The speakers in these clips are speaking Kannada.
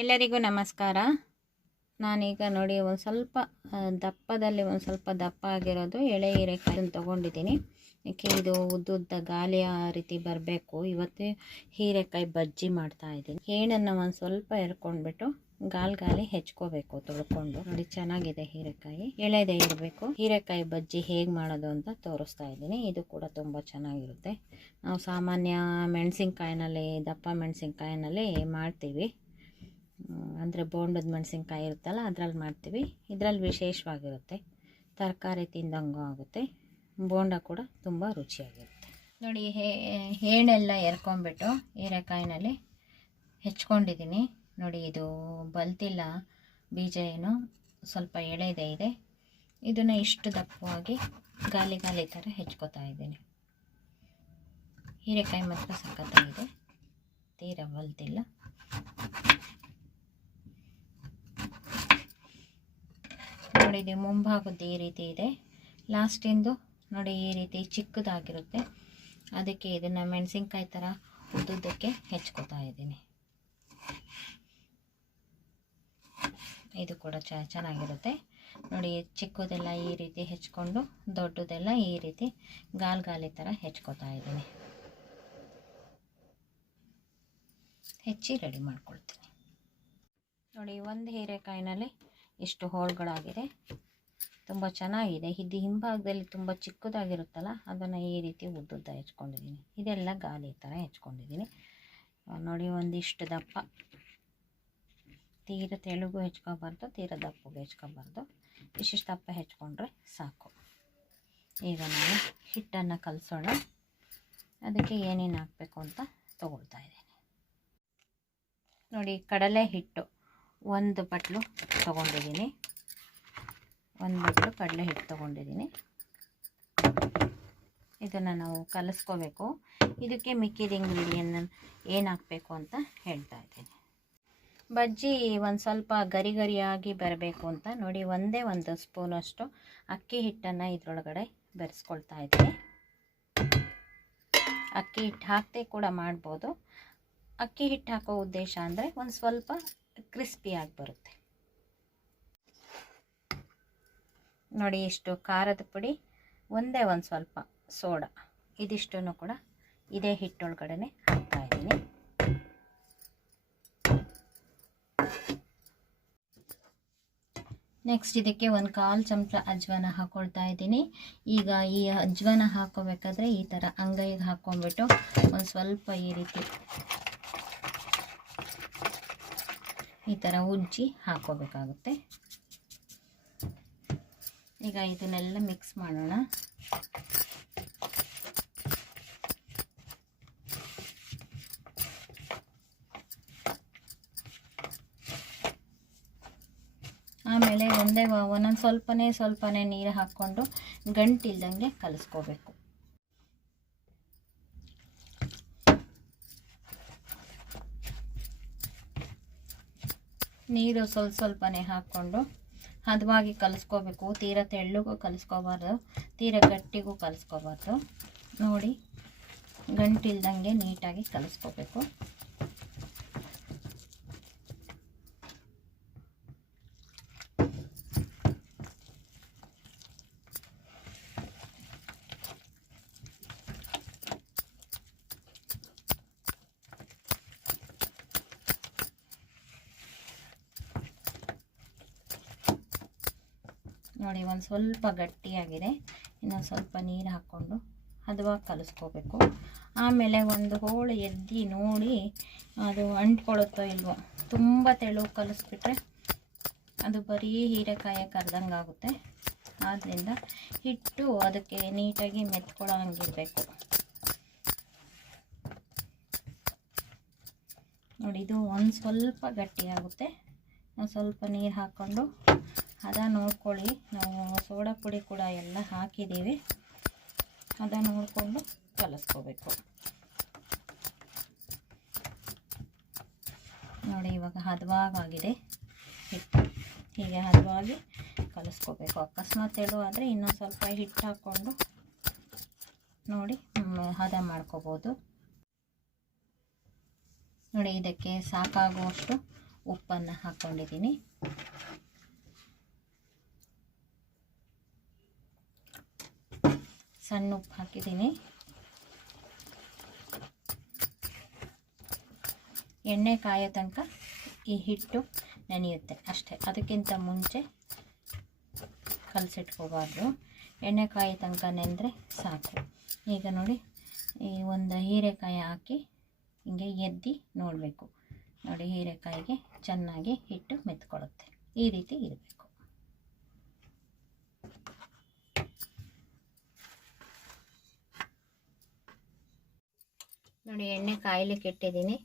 ಎಲ್ಲರಿಗೂ ನಮಸ್ಕಾರ. ನಾನೀಗ ನೋಡಿ ಒಂದು ಸ್ವಲ್ಪ ದಪ್ಪದಲ್ಲಿ ಒಂದು ಸ್ವಲ್ಪ ದಪ್ಪ ಆಗಿರೋದು ಎಳೆ ಹೀರೆಕಾಯಿ ತೊಗೊಂಡಿದ್ದೀನಿ. ಏಕೆ ಇದು ಉದ್ದುದ್ದ ಗಾಲಿಯ ರೀತಿ ಬರಬೇಕು. ಇವತ್ತು ಹೀರೆಕಾಯಿ ಬಜ್ಜಿ ಮಾಡ್ತಾಯಿದ್ದೀನಿ. ಏಣನ್ನು ಒಂದು ಸ್ವಲ್ಪ ಎರ್ಕೊಂಡ್ಬಿಟ್ಟು ಗಾಲಿ ಹೆಚ್ಕೋಬೇಕು ತೊಳ್ಕೊಂಡು. ನೋಡಿ ಚೆನ್ನಾಗಿದೆ ಹೀರೆಕಾಯಿ, ಎಳೆದೇ ಇರಬೇಕು. ಹೀರೆಕಾಯಿ ಬಜ್ಜಿ ಹೇಗೆ ಮಾಡೋದು ಅಂತ ತೋರಿಸ್ತಾ ಇದ್ದೀನಿ. ಇದು ಕೂಡ ತುಂಬ ಚೆನ್ನಾಗಿರುತ್ತೆ. ನಾವು ಸಾಮಾನ್ಯ ಮೆಣಸಿನ್ಕಾಯಿನಲ್ಲಿ, ದಪ್ಪ ಮೆಣಸಿನ್ಕಾಯಿನಲ್ಲಿ ಮಾಡ್ತೀವಿ. ಅಂದರೆ ಬೋಂಡದ ಮೆಣಸಿನ್ಕಾಯಿ ಇರುತ್ತಲ್ಲ ಅದರಲ್ಲಿ ಮಾಡ್ತೀವಿ. ಇದರಲ್ಲಿ ವಿಶೇಷವಾಗಿರುತ್ತೆ, ತರಕಾರಿ ತಿಂದಂಗೂ ಆಗುತ್ತೆ, ಬೋಂಡ ಕೂಡ ತುಂಬ ರುಚಿಯಾಗಿರುತ್ತೆ. ನೋಡಿ ಹೇಳೆಲ್ಲ ಎರ್ಕೊಂಬಿಟ್ಟು ಹೀರೆಕಾಯಿನಲ್ಲಿ ಹೆಚ್ಕೊಂಡಿದ್ದೀನಿ. ನೋಡಿ ಇದು ಬಲ್ತಿಲ್ಲ, ಬೀಜ ಏನು ಸ್ವಲ್ಪ ಎಳೆದೇ ಇದೆ. ಇದನ್ನು ಇಷ್ಟು ದಪ್ಪವಾಗಿ ಗಾಲಿ ಥರ ಹೆಚ್ಕೋತಾ ಇದ್ದೀನಿ. ಹೀರೆಕಾಯಿ ಮಾತ್ರ ಸಖತ್ತಾಗಿದೆ, ತೀರಾ ಬಲ್ತಿಲ್ಲ. ನೋಡಿ ಇದು ಮುಂಭಾಗದ್ದು ಈ ರೀತಿ ಇದೆ, ಲಾಸ್ಟಿಂದು ನೋಡಿ ಈ ರೀತಿ ಚಿಕ್ಕದಾಗಿರುತ್ತೆ. ಅದಕ್ಕೆ ಇದನ್ನು ಮೆಣಸಿನ್ಕಾಯಿ ಥರ ಉದ್ದುದ್ದಕ್ಕೆ ಹೆಚ್ಕೋತಾ ಇದ್ದೀನಿ. ಇದು ಕೂಡ ಚೆನ್ನಾಗಿರುತ್ತೆ. ನೋಡಿ ಚಿಕ್ಕದೆಲ್ಲ ಈ ರೀತಿ ಹೆಚ್ಕೊಂಡು ದೊಡ್ಡದೆಲ್ಲ ಈ ರೀತಿ ಗಾಲಿ ಥರ ಹೆಚ್ಕೋತಾ ಇದ್ದೀನಿ. ಹೆಚ್ಚಿ ರೆಡಿ ಮಾಡ್ಕೊಳ್ತೀನಿ. ನೋಡಿ ಒಂದು ಹೀರೆಕಾಯಿನಲ್ಲಿ ಇಷ್ಟು ಹೋಳುಗಳಾಗಿದೆ, ತುಂಬ ಚೆನ್ನಾಗಿದೆ. ಇದು ಹಿಂಭಾಗದಲ್ಲಿ ತುಂಬ ಚಿಕ್ಕದಾಗಿರುತ್ತಲ್ಲ ಅದನ್ನು ಈ ರೀತಿ ಉದ್ದುದ್ದ ಹೆಚ್ಕೊಂಡಿದ್ದೀನಿ. ಇದೆಲ್ಲ ಗಾಲಿ ಥರ ಹೆಚ್ಕೊಂಡಿದ್ದೀನಿ. ನೋಡಿ ಒಂದಿಷ್ಟು ದಪ್ಪ, ತೀರ ತೆಳುಗೂ ಹೆಚ್ಕೋಬಾರ್ದು, ತೀರ ದಪ್ಪಗೂ ಹೆಚ್ಕೋಬಾರ್ದು. ಇಷ್ಟಿಷ್ಟು ದಪ್ಪ ಹೆಚ್ಕೊಂಡ್ರೆ ಸಾಕು. ಈಗ ನಾವು ಹಿಟ್ಟನ್ನು ಕಲಸೋಣ. ಅದಕ್ಕೆ ಏನೇನು ಹಾಕಬೇಕು ಅಂತ ತೊಗೊಳ್ತಾ ಇದ್ದೀನಿ. ನೋಡಿ ಕಡಲೆ ಹಿಟ್ಟು ಒಂದು ಬಟ್ಲು ತೊಗೊಂಡಿದ್ದೀನಿ, ಒಂದು ಬಟ್ಲು ಕಡಲೆ ಹಿಟ್ಟು ತೊಗೊಂಡಿದ್ದೀನಿ. ಇದನ್ನು ನಾವು ಕಲಿಸ್ಕೋಬೇಕು. ಇದಕ್ಕೆ ಮಿಕ್ಕಿದ ಇಂಗ್ರೀಡಿಯೆಂಟ್ ಏನು ಹಾಕಬೇಕು ಅಂತ ಹೇಳ್ತಾ ಇದ್ದೀನಿ. ಬಜ್ಜಿ ಒಂದು ಸ್ವಲ್ಪ ಗರಿಯಾಗಿ ಬರಬೇಕು ಅಂತ ನೋಡಿ ಒಂದೇ ಒಂದು ಸ್ಪೂನಷ್ಟು ಅಕ್ಕಿ ಹಿಟ್ಟನ್ನು ಇದರೊಳಗಡೆ ಬೆರೆಸ್ಕೊಳ್ತಾ ಇದ್ದೀನಿ. ಅಕ್ಕಿ ಹಿಟ್ಟು ಹಾಕದೆ ಕೂಡ ಮಾಡ್ಬೋದು. ಅಕ್ಕಿ ಹಿಟ್ಟು ಹಾಕೋ ಉದ್ದೇಶ ಅಂದರೆ ಒಂದು ಸ್ವಲ್ಪ ಕ್ರಿಸ್ಪಿಯಾಗಿ ಬರುತ್ತೆ. ನೋಡಿ ಇಷ್ಟು ಖಾರದ ಪುಡಿ, ಒಂದೇ ಒಂದು ಸ್ವಲ್ಪ ಸೋಡಾ, ಇದಿಷ್ಟನ್ನು ಕೂಡ ಇದೇ ಹಿಟ್ಟೊಳಗಡೆ ಹಾಕ್ತಾ ಇದ್ದೀನಿ. ನೆಕ್ಸ್ಟ್ ಇದಕ್ಕೆ ಒಂದು 1/4 ಚಮಚ ಅಜ್ವಾನ ಹಾಕ್ಕೊಳ್ತಾ ಇದ್ದೀನಿ. ಈಗ ಈ ಅಜ್ವಾನ ಹಾಕೋಬೇಕಾದ್ರೆ ಈ ಥರ ಅಂಗೈಗೆ ಹಾಕ್ಕೊಂಡ್ಬಿಟ್ಟು ಒಂದು ಸ್ವಲ್ಪ ಈ ಥರ ಉಜ್ಜಿ ಹಾಕೋಬೇಕಾಗುತ್ತೆ. ಈಗ ಇದನ್ನೆಲ್ಲ ಮಿಕ್ಸ್ ಮಾಡೋಣ. ಆಮೇಲೆ ಒಂದೊಂದು ಸ್ವಲ್ಪನೇ ನೀರು ಹಾಕ್ಕೊಂಡು ಗಂಟಿಲ್ದಂಗೆ ಕಲಿಸ್ಕೋಬೇಕು. ನೀರು ಸ್ವಲ್ಪನೇ ಹಾಕ್ಕೊಂಡು ಹದವಾಗಿ ಕಲಿಸ್ಕೋಬೇಕು. ತೀರ ತೆಳ್ಳಗೂ ಕಲಿಸ್ಕೋಬಾರ್ದು, ತೀರ ಗಟ್ಟಿಗೂ ಕಲಿಸ್ಕೋಬಾರ್ದು. ನೋಡಿ ಗಂಟಿಲ್ದಂಗೆ ನೀಟಾಗಿ ಕಲಿಸ್ಕೋಬೇಕು. ನೋಡಿ ಒಂದು ಸ್ವಲ್ಪ ಗಟ್ಟಿಯಾಗಿದೆ, ಇನ್ನೊಂದು ಸ್ವಲ್ಪ ನೀರು ಹಾಕ್ಕೊಂಡು ಹದವಾಗಿ ಕಲಿಸ್ಕೋಬೇಕು. ಆಮೇಲೆ ಒಂದು ಹೋಳು ಎದ್ದು ನೋಡಿ ಅದು ಅಂಟ್ಕೊಳ್ಳುತ್ತೋ ಇಲ್ವೋ. ತುಂಬ ತೆಳು ಕಲಿಸ್ಬಿಟ್ರೆ ಅದು ಬರೀ ಹೀರೆಕಾಯಿ ಕರ್ದಂಗೆ ಆಗುತ್ತೆ. ಆದ್ದರಿಂದ ಹಿಟ್ಟು ಅದಕ್ಕೆ ನೀಟಾಗಿ ಮೆತ್ಕೊಳ್ಳೋ ಹಂಗಿರಬೇಕು. ನೋಡಿ ಇದು ಒಂದು ಸ್ವಲ್ಪ ಗಟ್ಟಿಯಾಗುತ್ತೆ. ಸ್ವಲ್ಪ ನೀರು ಹಾಕ್ಕೊಂಡು ಹದ ನೋಡ್ಕೊಳ್ಳಿ. ನಾವು ಸೋಡಾ ಪುಡಿ ಕೂಡ ಎಲ್ಲ ಹಾಕಿದ್ದೀವಿ, ಹದ ನೋಡಿಕೊಂಡು ಕಲಿಸ್ಕೋಬೇಕು. ನೋಡಿ ಇವಾಗ ಹದವಾಗಿದೆ ಹಿಟ್ಟು. ಹೀಗೆ ಹದವಾಗಿ ಕಲಿಸ್ಕೋಬೇಕು. ಅಕಸ್ಮಾತ್ ತೆಳು ಆದರೆ ಇನ್ನೊಂದು ಸ್ವಲ್ಪ ಹಿಟ್ಟು ಹಾಕ್ಕೊಂಡು ನೋಡಿ ಹದ ಮಾಡ್ಕೋಬೋದು. ನೋಡಿ ಇದಕ್ಕೆ ಸಾಕಾಗುವಷ್ಟು ಉಪ್ಪನ್ನು ಹಾಕ್ಕೊಂಡಿದ್ದೀನಿ. ಸಣ್ಣ ಉಪ್ಪು ಹಾಕಿದ್ದೀನಿ. ಎಣ್ಣೆ ಕಾಯೋ ತನಕ ಈ ಹಿಟ್ಟು ನೆನೆಯುತ್ತೆ ಅಷ್ಟೇ, ಅದಕ್ಕಿಂತ ಮುಂಚೆ ಕಲಸಿಟ್ಕೋಬಾರ್ದು. ಎಣ್ಣೆ ಕಾಯೋ ತನಕ ನೆಂದರೆ ಸಾಕು. ಈಗ ನೋಡಿ, ಈ ಒಂದು ಹೀರೆಕಾಯಿ ಹಾಕಿ ಹಿಂಗೆ ಎದ್ದು ನೋಡಬೇಕು. ನೋಡಿ, ಹೀರೆಕಾಯಿಗೆ ಚೆನ್ನಾಗಿ ಹಿಟ್ಟು ಮೆತ್ಕೊಳ್ಳುತ್ತೆ. ಈ ರೀತಿ ಇರಬೇಕು. ನೋಡಿ, ಎಣ್ಣೆ ಕಾಯಲಿಕ್ಕೆ ಇಟ್ಟಿದ್ದೀನಿ.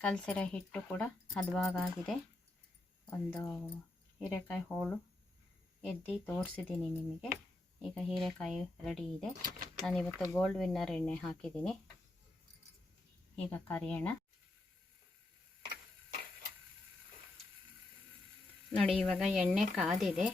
ಕಲಸಿರೋ ಹಿಟ್ಟು ಕೂಡ ಹದವಾಗಿದೆ. ಒಂದು ಹೀರೆಕಾಯಿ ಹೋಳು ಎದ್ದು ತೋರಿಸಿದ್ದೀನಿ ನಿಮಗೆ. ಈಗ ಹೀರೆಕಾಯಿ ರೆಡಿ ಇದೆ. ನಾನಿವತ್ತು ಗೋಲ್ಡ್ ವಿನ್ನರ್ ಎಣ್ಣೆ ಹಾಕಿದ್ದೀನಿ. ಈಗ ಕರಿಯೋಣ. ನೋಡಿ, ಇವಾಗ ಎಣ್ಣೆ ಕಾದಿದೆ.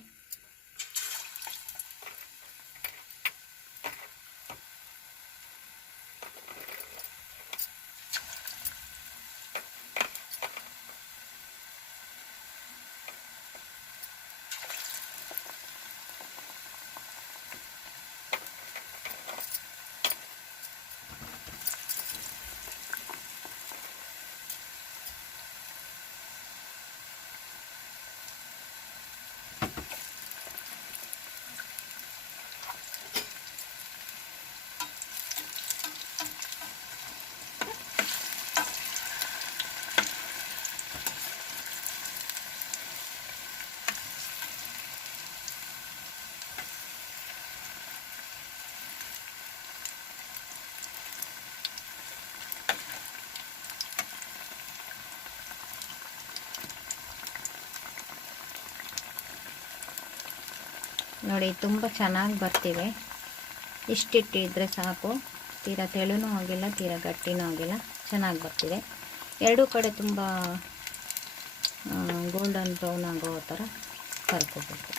ನೋಡಿ, ತುಂಬ ಚೆನ್ನಾಗಿ ಬರ್ತಿವೆ. ಇಷ್ಟಿಟ್ಟಿದ್ರೆ ಸಾಕು. ತೀರಾ ತೆಳುನೂ ಆಗಿಲ್ಲ, ತೀರಾ ಗಟ್ಟಿನೂ ಆಗಿಲ್ಲ, ಚೆನ್ನಾಗಿ ಬರ್ತಿದೆ. ಎರಡೂ ಕಡೆ ತುಂಬ ಗೋಲ್ಡನ್ ಬ್ರೌನ್ ಆಗೋ ಥರ ಕರ್ಕೋಬೇಕು.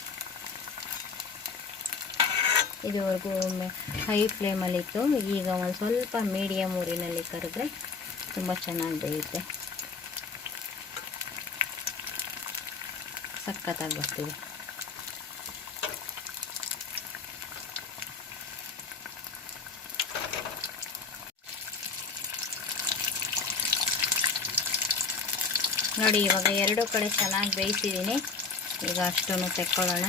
ಇದುವರೆಗೂ ಹೈ ಫ್ಲೇಮಲ್ಲಿತ್ತು. ಈಗ ಒಂದು ಸ್ವಲ್ಪ ಮೀಡಿಯಮ್ ಊರಿನಲ್ಲಿ ಕರೆದ್ರೆ ತುಂಬ ಚೆನ್ನಾಗಿ ಬೇಯುತ್ತೆ. ಸಖತ್ತಾಗಿ ಬರ್ತಿದೆ. ನೋಡಿ, ಇವಾಗ ಎರಡೂ ಕಡೆ ಚೆನ್ನಾಗಿ ಬೇಯಿಸಿದ್ದೀನಿ. ಈಗ ಅಷ್ಟನ್ನು ತೆಕ್ಕೊಳ್ಳೋಣ.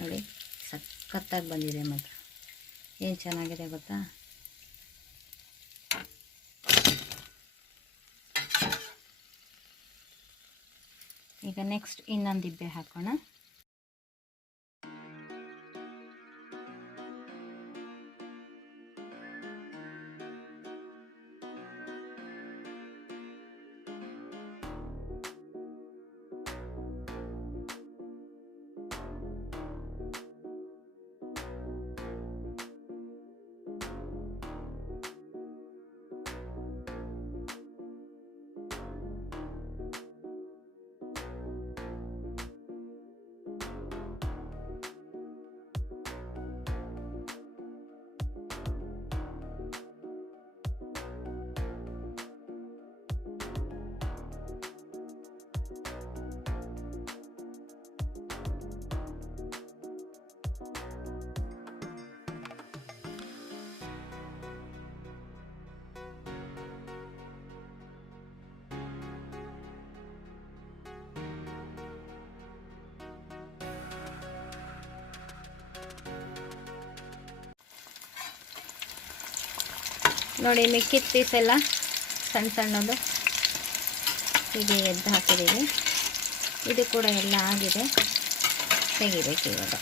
ನೋಡಿ, ಸಖತ್ತಾಗಿ ಬಂದಿದೆ ಮಾತ್ರ. ಏನು ಚೆನ್ನಾಗಿದೆ ಗೊತ್ತಾ? ಈಗ ನೆಕ್ಸ್ಟ್ ಇನ್ನೊಂದು ದಿಬ್ಬೆ ಹಾಕೋಣ. ನೋಡಿ, ಮಿಕ್ಕಿದ ಪೀಸೆಲ್ಲ ಸಣ್ಣ ಸಣ್ಣದು ಹೀಗೆ ಎದ್ದು ಹಾಕಿದ್ದೀವಿ. ಇದು ಕೂಡ ಎಲ್ಲ ಆಗಿದೆ, ತೆಗಿಬೇಕು ಇವಾಗ.